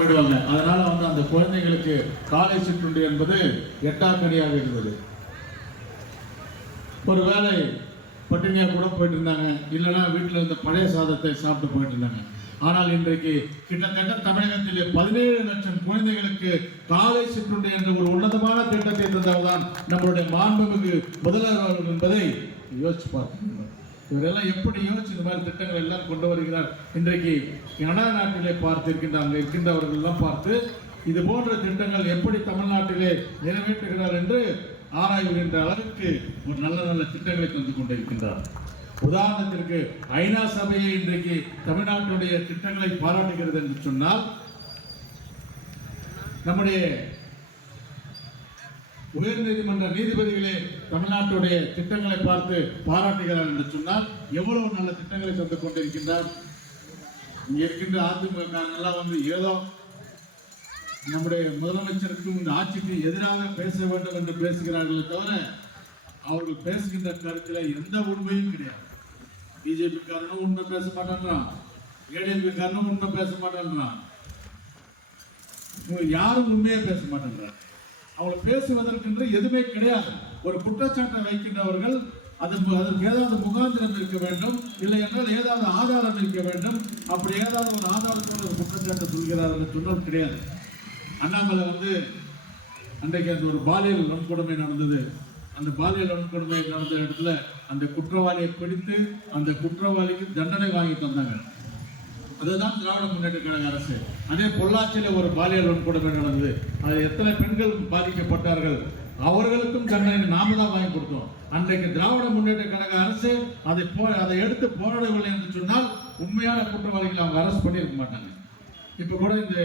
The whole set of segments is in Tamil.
அதனால அந்த குழந்தைகளுக்கு காலை சிற்றுண்டி என்பது எட்டாக்கனியாக இருந்தது. ஒரு வேளை பட்டினியா கூட போயிட்டு இருந்தாங்க, இல்லைன்னா வீட்டில் இருந்த பழைய சாதத்தை சாப்பிட்டு போயிட்டு இருந்தாங்க. ஆனால் இன்றைக்கு கிட்டத்தட்ட தமிழகத்திலே 17 லட்சம் குழந்தைகளுக்கு காலை சிற்றுண்டி என்ற ஒரு உன்னதமான திட்டத்தை தந்தவர்தான் நம்மளுடைய மாண்புமிகு முதல்வர் என்பதை யோசிச்சு பார்க்கணும். இவரெல்லாம் எப்படி யோசிச்சு இந்த மாதிரி திட்டங்கள் எல்லாம் கொண்டு வருகிறார். இன்றைக்கு கனடா நாட்டிலே பார்த்திருக்கின்ற அங்கே இருக்கின்றவர்கள் எல்லாம் பார்த்து இது போன்ற திட்டங்கள் எப்படி தமிழ்நாட்டிலே நிறைவேற்றுகிறார் என்று ஆராய்கின்ற அளவுக்கு ஒரு நல்ல நல்ல திட்டங்களை தந்து கொண்டிருக்கின்றார். உதாரணத்திற்கு ஐநா சபையை இன்றைக்கு தமிழ்நாட்டுடைய திட்டங்களை பாராட்டுகிறது என்று சொன்னால், நம்முடைய உயர்நீதிமன்ற நீதிபதிகளே தமிழ்நாட்டுடைய திட்டங்களை பார்த்து பாராட்டுகிறார் என்று சொன்னால் எவ்வளவு நல்ல திட்டங்களை தந்து கொண்டிருக்கின்றார். இங்க இருக்கின்ற அதிமுக எல்லாம் ஏதோ நம்முடைய முதலமைச்சருக்கும் இந்த ஆட்சிக்கு எதிராக பேச வேண்டும் என்று பேசுகிறார்களே தவிர அவர்கள் பேசுகின்ற கருத்தில் எந்த உண்மையும் கிடையாது. பிஜேபி காரனும் உண்மை பேச மாட்டேன்றான், ஏடிஎம்பி காரனும் உண்மை பேச மாட்டேன்றான், யாரும் உண்மையே பேச மாட்டேன்றாங்க. அவங்களை பேசுவதற்கென்று எதுவுமே கிடையாது. ஒரு குற்றச்சாட்டை வைக்கின்றவர்கள் அதற்கு ஏதாவது முகாந்திரம் இருக்க வேண்டும், இல்லை என்றால் ஏதாவது ஆதாரம் இருக்க வேண்டும். அப்படி ஏதாவது ஒரு ஆதாரத்தோடு ஒரு குற்றச்சாட்டை சொல்கிறார்கள் சொன்னால் கிடையாது. அண்ணாமலை அன்றைக்கு அந்த ஒரு பாலியல் வன்கொடுமை நடந்தது. அந்த பாலியல் வன்கொடுமை நடந்த இடத்துல அந்த குற்றவாளியை பிடித்து அந்த குற்றவாளிக்கு தண்டனை வாங்கி தந்தாங்க. அதுதான் திராவிட முன்னேற்ற கழக அரசு. அதே பொள்ளாச்சியில ஒரு பாலியல் வன்கொடுமை நடந்தது. அதில் எத்தனை பெண்கள் பாதிக்கப்பட்டார்கள், அவர்களுக்கும் தண்டனை நாம தான் வாங்கி கொடுத்தோம். அன்றைக்கு திராவிட முன்னேற்ற கழக அரசு அதை எடுத்து போராடவில்லை என்று சொன்னால் உண்மையான குற்றவாளிகளை அவங்க அரெஸ்ட் பண்ணியிருக்க மாட்டாங்க. இப்ப கூட இந்த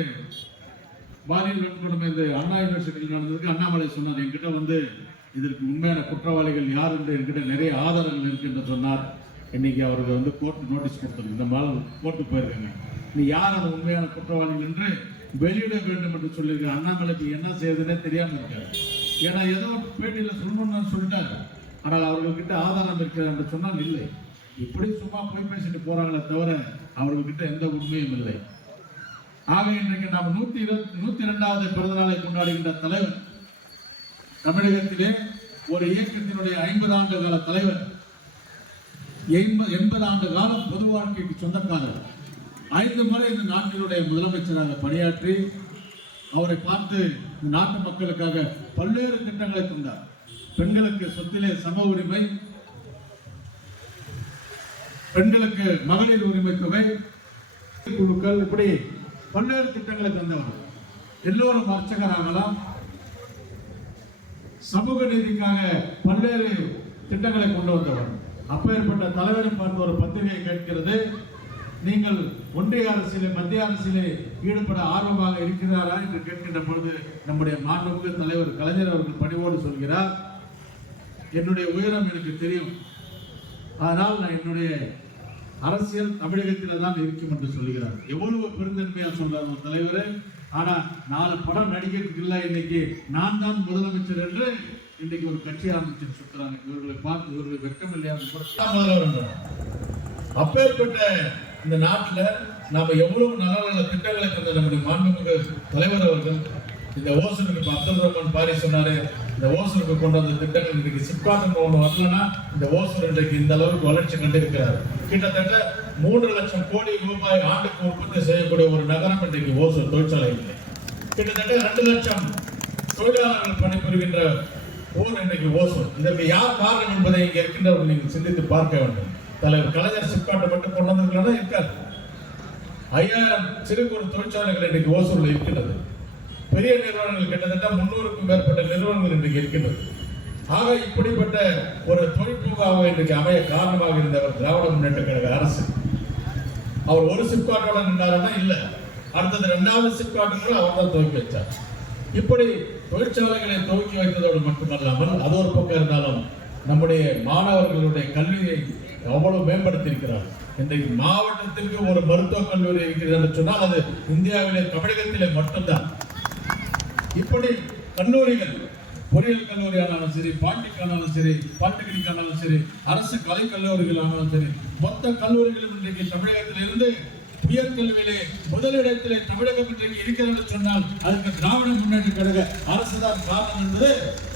பாலியல் வன்கொடுமை இந்த அண்ணா யூனிவர்சிட்டியில் நடந்ததுக்கு அண்ணாமலை சொன்னார், என்கிட்ட இதற்கு உண்மையான குற்றவாளிகள் யார் என்று என்கிட்ட நிறைய ஆதாரங்கள் இருக்கு என்று சொன்னார். இன்னைக்கு அவருக்கு கோர்ட் நோட்டீஸ் கொடுத்துருக்கு, இந்த மாதிரி கோர்ட்டுக்கு போயிருக்காங்க, நீ யார் அந்த உண்மையான குற்றவாளிகள் என்று வெளியிட வேண்டும் என்று சொல்லியிருக்க. அண்ணாமலைக்கு என்ன செய்யறதுன்னே தெரியாம இருக்காரு. ஏன்னா ஏதோ பேட்டியில் சொல்லணும்னு சொல்லிட்டாரு, ஆனால் அவர்கள்கிட்ட ஆதாரம் இருக்கிறது என்று சொன்னால் இல்லை. இப்படி சும்மா போய் பேசிட்டு போறாங்களே தவிர அவர்கள்கிட்ட எந்த உண்மையும் இல்லை. ஆக இன்றைக்கு நாம் 102வது பிறந்த நாளை கொண்டாடுகின்ற தலைவர், தமிழகத்திலே ஒரு இயக்கத்தினுடைய 50 ஆண்டு கால தலைவர், 80 ஆண்டு காலம் பொது வாழ்க்கைக்கு சொந்தக்காரர், 5 முறை இந்த நாட்டினுடைய முதலமைச்சராக பணியாற்றி அவரை பார்த்து இந்த நாட்டு மக்களுக்காக பல்வேறு திட்டங்களை தந்தார். பெண்களுக்கு சொத்திலே சம உரிமை, பெண்களுக்கு மகளிர் உரிமை தொகை, குழுக்கள், இப்படி பல்வேறு திட்டங்களை தந்தவர். எல்லோரும் அர்ச்சகராகலாம், சமூக நீதிக்காக பல்வேறு திட்டங்களை கொண்டு வந்தவர். அப்பேற்பட்ட தலைவரை பார்த்து ஒரு பத்திரிகை கேட்கிறது, நீங்கள் ஒன்றிய அரசியலே மத்திய அரசியலே ஈடுபட ஆர்வமாக இருக்கிறாரா என்று கேட்கின்ற பொழுது நம்முடைய மாண்புமிகு தலைவர் கலைஞர் அவர்கள் பணிவோடு சொல்கிறார், என்னுடைய உயரம் எனக்கு தெரியும், அதனால் நான் என்னுடைய அரசியல் தமிழகத்தில் தான் இருக்கும் என்று சொல்கிறார். எவ்வளவு பெருந்தன்மையா சொல்றார் ஒரு தலைவர். ஆனா 4 படம் நடிக்கிறதுக்கு இல்லை, இன்னைக்கு நான் தான் முதலமைச்சர் என்று இன்னைக்கு ஒரு கட்சி ஆரம்பிச்சு சுத்துறாங்க. இவர்களை பார்த்து இவர்களுக்கு வெட்கம் இல்லையா? அப்பேற்பட்ட இந்த நாட்டில் நாம எவ்வளவு நல்ல நல்ல திட்டங்களை தந்த நம்முடைய மாண்புமிகு தலைவர் அவர்கள் இந்த ஓசூருக்கு அப்துல் ரஹ்மான் பாரி சொன்னாரு, இந்த ஓசூருக்கு கொண்டு வந்த திட்டங்கள் இன்றைக்கு சிப்காட்டம் ஒன்று வரலன்னா இந்த ஓசூர் இன்றைக்கு இந்த அளவுக்கு வளர்ச்சி கண்டிருக்கிறார். கிட்டத்தட்ட 3 லட்சம் கோடி ரூபாய் ஆண்டுக்கு உற்பத்தி செய்யக்கூடிய ஒரு நகரம் இன்றைக்கு ஓசூர் தொழிற்சாலை இல்லை. கிட்டத்தட்ட 2 லட்சம் தொழிலாளர்கள் பணிபுரிகின்ற ஊர் இன்றைக்கு ஓசூர். இதற்கு யார் காரணம் என்பதை இங்கே இருக்கின்றவர்கள் நீங்கள் சிந்தித்து பார்க்க வேண்டும். தலைவர் கலைஞர் சிப்காட்டை மட்டும் கொண்டு வந்ததுலாம் இருக்காது. 5000 சிறு குறு தொழிற்சாலைகள் இன்றைக்கு ஓசூரில் இருக்கின்றது. பெரிய நிறுவனங்கள் கிட்டத்தட்ட 300க்கும் மேற்பட்ட நிறுவனங்கள் இன்றைக்கு இருக்கின்றது. ஆக இப்படிப்பட்ட ஒரு தொழிற்பூங்காக இன்றைக்கு அமைய காரணமாக இருந்தவர் திராவிட முன்னேற்ற கழக அரசு. அவர் ஒரு சிப்காட்டோட நின்றாருன்னா இல்லை, அடுத்தது 2வது சிப்காட்டுக்கு அவர் தான் துவக்கி வச்சார். இப்படி தொழிற்சாலைகளை துவக்கி வைத்ததோடு மட்டுமல்லாமல் அது ஒரு பக்கம் இருந்தாலும் நம்முடைய மாணவர்களுடைய கல்வியை அவ்வளவு மேம்படுத்தியிருக்கிறார். இன்றைக்கு மாவட்டத்திற்கு ஒரு மருத்துவக் கல்லூரி இருக்கிறது என்று சொன்னால் அது இந்தியாவிலே தமிழகத்திலே மட்டும்தான். இப்படி கல்லூரிகள், பொறியியல் கல்லூரி ஆனாலும் சரி, பாலிடெக்னிக் சரி, பாலிடெக்னிக் ஆனாலும் சரி, அரசு கலை கல்லூரிகள் ஆனாலும் சரி, மொத்த கல்லூரிகளும் இன்றைக்கு தமிழகத்தில் இருந்து உயர்கல்வியிலே முதலிடத்திலே தமிழகம் இன்றைக்கு இருக்கிறது சொன்னால் அதுக்கு திராவிட முன்னேற்ற கழக அரசுதான் காரணம் என்பது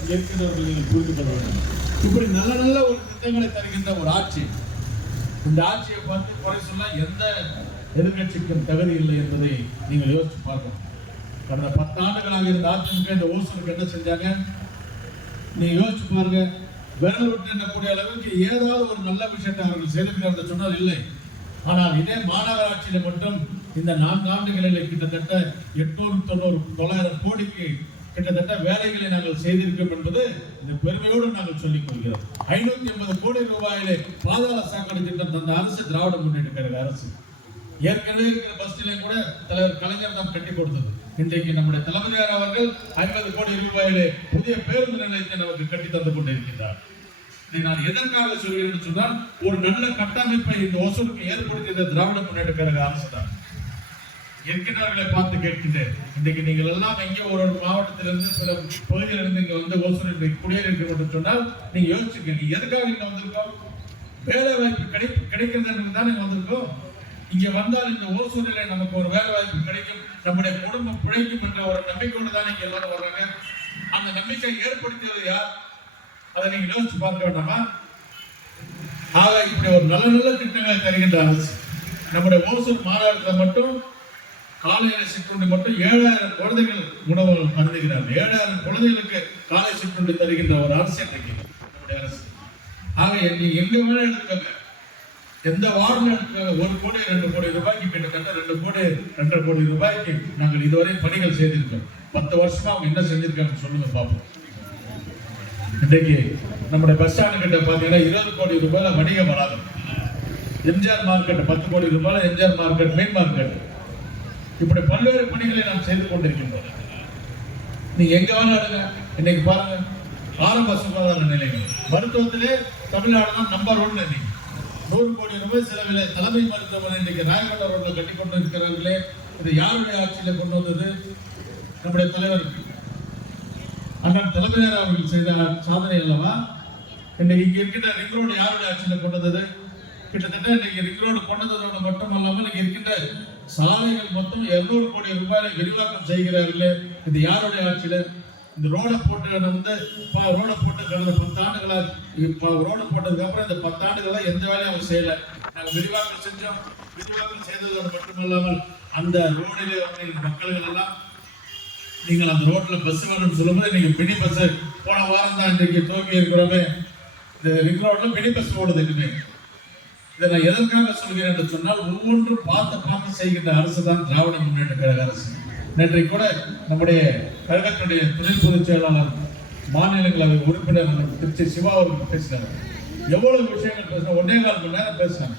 இருக்கிறவர்கள் நீங்கள் புரிந்து கொள்ள வேண்டும். இப்படி நல்ல நல்ல ஒரு திட்டங்களை தருகின்ற ஒரு ஆட்சி, இந்த ஆட்சியை பார்த்து குறை சொல்ல எந்த எதிர்கட்சிக்கும் தகுதி இல்லை என்பதை நீங்கள் யோசிச்சு பார்க்கணும். கடந்த 10 ஆண்டுகளாக இருந்த அதிமுக இந்த ஓசூருக்கு என்ன செஞ்சாங்க நீங்க யோசிச்சு பாருங்க. விரல் விட்டு எண்ணக்கூடிய அளவுக்கு ஏதாவது ஒரு நல்ல விஷயத்தை அவர்கள் செய்திருக்கிறார்கள் சொன்னால் இல்லை. ஆனால் இதே மாநகராட்சியில மட்டும் இந்த 4 ஆண்டுகளில் கிட்டத்தட்ட 800-900 கோடிக்கு கிட்டத்தட்ட வேலைகளை நாங்கள் செய்திருக்கிறோம் என்பது இந்த பெருமையோடு நாங்கள் சொல்லிக் கொள்கிறோம். 580 கோடி ரூபாயிலே பாதாள சாக்கடை திட்டம் தந்த அரசு திராவிட முன்னேற்ற கழக அரசு. ஏற்கனவே இருக்கிற பஸ் நிலையம் கூட தலைவர் கலைஞர் தான் கட்டி கொடுத்தது. இன்றைக்கு நம்முடைய தலைமையார் அவர்கள் 50 கோடி ரூபாயிலே புதிய பேருந்து நிலையத்தை நமக்கு கட்டி தந்து கொண்டிருக்கிறார். நான் எதற்காக சொல்கிறேன் சொன்னால் ஒரு நல்ல கட்டமைப்பை இந்த ஓசூருக்கு ஏற்படுத்தியது திராவிட முன்னேற்ற கழக அரசு தான். என்கின்றவர்களை பார்த்து கேட்கின்றேன். இன்றைக்கு நீங்கள் எல்லாம் எங்கே ஒரு மாவட்டத்திலிருந்து சில பகுதியிலிருந்து இங்க வந்து ஓசூர் குடியேறிருக்க சொன்னால் நீங்க யோசிச்சுக்க, நீங்க எதுக்காக இங்க வந்திருக்கோம்? வேலை வாய்ப்பு கிடைக்கிறது தான் நீங்க வந்திருக்கோம். இங்க வந்தால் இந்த ஓசூரில் நமக்கு ஒரு வேலை வாய்ப்பு கிடைக்கும், நம்முடைய குடும்பம் பிழைக்கும் என்ற ஒரு நம்பிக்கையோடு தான் நீங்க எல்லாரும் வர்றாங்க. அந்த நம்பிக்கை ஏற்படுத்தியது யார்? அதை நீங்க யோசிச்சு பார்க்க வேண்டாமா? ஆக இப்படி ஒரு நல்ல நல்ல திட்டங்களை தருகின்ற அரசு. நம்முடைய ஓசூர் மாநகரத்தில் மட்டும் காலையில சிற்றுண்டி மட்டும் 7000 குழந்தைகள் உணவு அருந்துகிறார்கள். 7000 குழந்தைகளுக்கு காலை சிற்றுண்டி தருகின்ற ஒரு அரசு இன்றைக்கு நம்முடைய அரசு. ஆக நீ எங்க வேணா எடுத்துக்கோங்க, எந்த வார்டில் எடுத்துக்கோங்க, 1 கோடி 2 கோடி ரூபாய்க்கு கிட்டத்தட்ட 2 கோடி 2.5 கோடி ரூபாய்க்கு நாங்கள் இதுவரை பணிகள் செய்திருக்கோம். 10 வருஷமா அவங்க என்ன செஞ்சிருக்காங்க சொல்லுங்க பார்ப்போம். இன்றைக்கு நம்முடைய பஸ் ஸ்டாண்டு கிட்ட பாத்தீங்கன்னா 20 கோடி ரூபாயில வணிக வளாகம், எம்ஜிஆர் மார்க்கெட் 10 கோடி ரூபாயில எம்ஜிஆர் மார்க்கெட் மெயின் மார்க்கெட், இப்படி பல்வேறு பணிகளை நாம் செய்து கொண்டிருக்கின்றோம். நீங்க எங்க வேணா எடுங்க. இன்னைக்கு பாருங்க, ஆரம்ப சுகாதார நிலையங்கள் மருத்துவத்திலே தமிழ்நாடு தான் நம்பர் 1. 100 கோடி ரூபாய் செலவில் தலைமை மருத்துவமனை இன்றைக்கு ராயகோட்டை ரோட்ல கட்டி கொண்டு இருக்கிறவர்களே, இது யாருடைய ஆட்சியில கொண்டு வந்தது? நம்முடைய தலைவர் அண்ணன் தலைமையார் அவர்கள் செய்த சாதனை அல்லவா? இன்னைக்கு இங்க இருக்கின்ற ரிங் ரோடு யாருடைய ஆட்சியில கொண்டு வந்தது? கிட்டத்தட்ட இன்னைக்கு ரிங் ரோடு கொண்டு வந்ததோடு மட்டுமல்லாமல் இன்னைக்கு இருக்கின்ற சாலைகள் மொத்தம் 200 கோடி ரூபாயில விரிவாக்கம் செய்கிறார்களே, இது யாருடைய ஆட்சியில? இந்த ரோடை போட்டு வந்து ரோடை போட்டு கடந்த 10 ஆண்டுகளா ரோடை போட்டதுக்கு அப்புறம் இந்த 10 ஆண்டுகளா எந்த வேலையும் அவங்க செய்யல. நாங்கள் விரிவாக்கம் செஞ்சோம். விரிவாக்கம் செய்ததோடு மட்டுமல்லாமல் அந்த ரோடிலே மக்கள்கள் எல்லாம் நீங்கள் அந்த ரோட்ல பஸ் வேணும்னு சொல்லும்போது நீங்க மினி பஸ் போன வாரம் தான் இன்றைக்கு துவங்கி இருக்கிறோமே, இந்த ரிங் ரோட்ல மினி பஸ் ஓடுது. இதை நான் எதற்காக சொல்கிறேன் என்று சொன்னால், ஒவ்வொன்றும் பார்த்து செய்கின்ற அரசு தான் திராவிட முன்னேற்ற கழக அரசு. நேற்றைக்கு கூட நம்முடைய கழகத்தினுடைய துணை பொதுச் செயலாளர் மாநிலங்களவை உறுப்பினர் திருச்சி சிவா அவர்கள் பேசினார். எவ்வளவு விஷயங்கள் பேசினோம், 1.25 மணி நேரம் பேசினாங்க.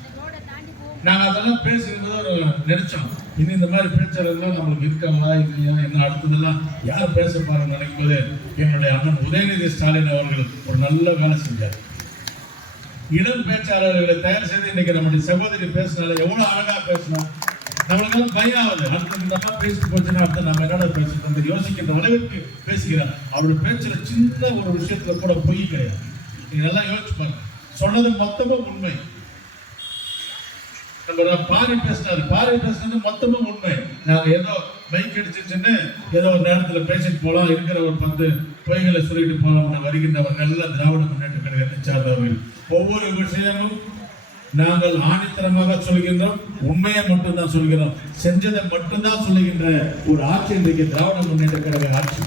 நாங்கள் அதெல்லாம் பேசும்போது நினைச்சோம், இனி இந்த மாதிரி பேச்சாளர்கள் நம்மளுக்கு இருக்காங்களா இல்லையா, என்ன அடுத்ததெல்லாம் யார் பேச பாருங்க நினைக்கும் போது என்னுடைய அண்ணன் உதயநிதி ஸ்டாலின் அவர்கள் ஒரு நல்ல வேலை செஞ்சார். இளம் பேச்சாளர்களை தயார் செய்து இன்னைக்கு நம்முடைய சகோதரி பேசினால எவ்வளவு அழகா பேசணும். நம்மளுக்கு பயம் ஆகுது, அடுத்த இந்த மாதிரி பேசிட்டு போச்சுன்னா அடுத்த நம்ம என்னடா பேசிட்டு யோசிக்கின்ற அளவுக்கு பேசுகிறார். அவருடைய பேச்சுல சின்ன ஒரு விஷயத்துல கூட பொய் கிடையாது. நீங்க எல்லாம் யோசிச்சு பாருங்க, சொன்னது மொத்தமும் உண்மை. நம்ம பாரி பேசினது மொத்தமும் உண்மை. நாங்க ஏதோ பைக் அடிச்சிருச்சுன்னு ஏதோ ஒரு நேரத்துல பேசிட்டு போலாம், இருக்கிற ஒரு 10 பொய்களை சொல்லிட்டு போலாம். வருகின்றவர் நல்ல திராவிட முன்னேற்ற கழகத்தை சார்ந்தவர்கள். ஒவ்வொரு விஷயமும் நாங்கள் ஆணித்தரமாக சொல்கின்றோம், உண்மையை மட்டும்தான் சொல்கிறோம், செஞ்சதை மட்டும்தான் சொல்லுகின்ற ஒரு ஆட்சி இன்றைக்கு திராவிட முன்னேற்ற கழக ஆட்சி.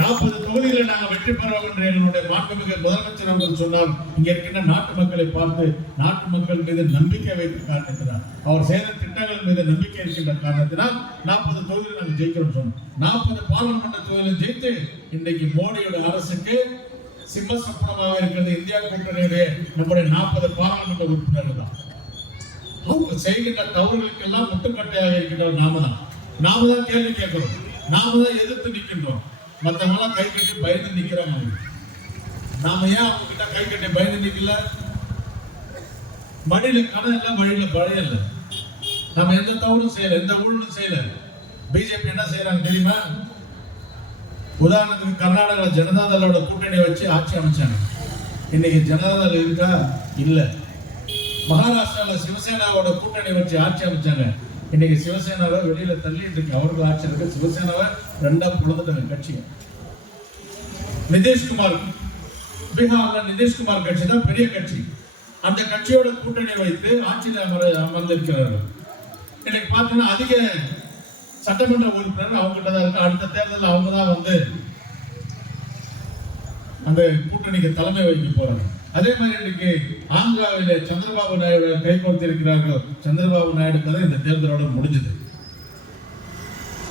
40 தொகுதிகளை நாங்கள் வெற்றி பெறுவோம் என்று எங்களுடைய மாண்புமிகு முதலமைச்சர் அவர்கள் சொன்னார். இங்க இருக்கின்ற நாட்டு மக்களை பார்த்து நாட்டு மக்கள் மீது நம்பிக்கை வைத்த காரணத்தினால், அவர் செய்த திட்டங்கள் மீது நம்பிக்கை இருக்கின்ற காரணத்தினால் 40 தொகுதியில் நாங்கள் ஜெயிக்கிறோம் சொன்னோம். 40 பாராளுமன்ற தொகுதியில் ஜெயித்து இன்றைக்கு மோடியோட அரசுக்கு சிம்மசப்பனமாக இருக்கிறது இந்தியா கூட்டணியுடைய நம்முடைய 40 பாராளுமன்ற உறுப்பினர்கள் தான். அவங்க செய்கின்ற தவறுகளுக்கு எல்லாம் முட்டுக்கட்டையாக இருக்கின்றவர் நாம தான் கேள்வி கேட்கிறோம், நாம தான் எதிர்த்து நிற்கின்றோம். மற்றவங்களாம் கை கட்டி பயந்து நிக்கிறாங்க. நாம ஏன் அவங்க கிட்ட கை கட்டி பயந்து நிக்கல? மடியில கடன் இல்ல, வழியில பழைய இல்ல. நம்ம எந்த தவறும் செய்யல, எந்த ஊழலும் செய்யல. பிஜேபி என்ன செய்யறாங்க தெரியுமா? உதாரணத்துக்கு கர்நாடகா ஜனதாதளோட கூட்டணி வச்சு ஆட்சி அமைச்சாங்க. இன்னைக்கு ஜனதாதள் இருக்கா? இல்ல. மகாராஷ்டிராவில் சிவசேனாவோட கூட்டணி வச்சு ஆட்சி அமைச்சாங்க. இன்னைக்கு சிவசேனாவை வெளியில தள்ளி இன்றைக்கு அவர்கள் ஆட்சி இருக்க சிவசேனாவை ரெண்டா பிளந்துட்டாங்க கட்சியை. நிதிஷ்குமார் பீகார்ல நிதிஷ்குமார் கட்சி தான் பெரிய கட்சி. அந்த கட்சியோட கூட்டணி வைத்து ஆட்சியில் அமர்ந்திருக்கிறார்கள். இன்னைக்கு பார்த்தோம்னா அதிக சட்டமன்ற உறுப்பினர் அவங்க கிட்ட தான் இருக்கு. அடுத்த தேர்தலில் அவங்க தான் வந்து அந்த கூட்டணிக்கு தலைமை வகிக்க போறாங்க. அதே மாதிரி இன்னைக்கு ஆந்திராவிலே சந்திரபாபு நாயுடு கைகோர்த்திருக்கிறார்கள். சந்திரபாபு நாயுடு கதை இந்த தேர்தலோட முடிஞ்சது.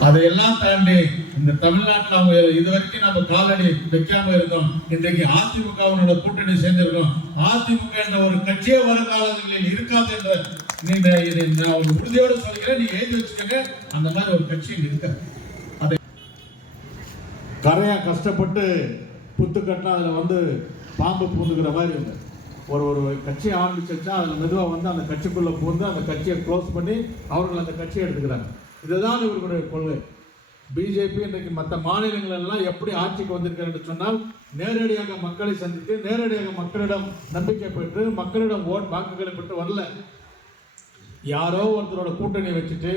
அதையெல்லாம் தாண்டி இந்த தமிழ்நாட்டில் அவங்க இதுவரைக்கும் நம்ம காலடி வைக்காம இருந்தோம். இன்றைக்கு அதிமுகவினோட கூட்டணி சேர்ந்திருக்கோம். அதிமுக என்ற ஒரு கட்சியே வருங்காலங்களில் இருக்காது என்ற நான் ஒரு உறுதியோடு சொல்கிறேன். நீங்க எழுதி வச்சுக்கோங்க, அந்த மாதிரி ஒரு கட்சி இருக்க அதை கரையா கஷ்டப்பட்டு புத்து கட்டினா அதில் வந்து பாம்பு பூந்துக்கிற மாதிரி இருக்கு. ஒரு கட்சியை ஆரம்பிச்சிருச்சா அதில் மெதுவாக வந்து அந்த கட்சிக்குள்ளே பூந்து அந்த கட்சியை க்ளோஸ் பண்ணி அவர்கள் அந்த கட்சியை எடுத்துக்கிறாங்க. இதுதான் இவர்களுடைய கொள்கை. பிஜேபி இன்றைக்கு மற்ற மாநிலங்கள் எல்லாம் எப்படி ஆட்சிக்கு வந்திருக்கிறது என்று சொன்னால், நேரடியாக மக்களை சந்தித்து நேரடியாக மக்களிடம் நம்பிக்கை பெற்று மக்களிடம் வாக்குகளை பெற்று வரல. யாரோ ஒருத்தரோட கூட்டணி வச்சுட்டு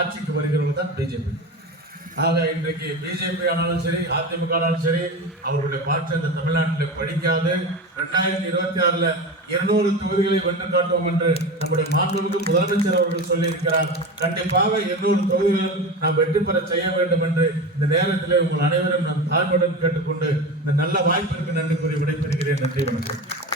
ஆட்சிக்கு வருகிறவர்கள் தான் பிஜேபி. ஆக இன்றைக்கு பிஜேபி ஆனாலும் சரி, அதிமுக ஆனாலும் சரி, அவருடைய பாட்டு அந்த தமிழ்நாட்டில் படிக்காது. 2026 200 தொகுதிகளை வென்று காட்டுவோம் என்று நம்முடைய மாண்புமிகு முதலமைச்சர் அவர்கள் சொல்லியிருக்கிறார். கண்டிப்பாக 200 தொகுதிகள் நாம் வெற்றி பெற செய்ய வேண்டும் என்று இந்த நேரத்தில் உங்கள் அனைவரும் நாம் தாழ்மையுடன் கேட்டுக்கொண்டு இந்த நல்ல வாய்ப்பிற்கு நன்றி கூறி விடைபெறுகிறேன். நன்றி, வணக்கம்.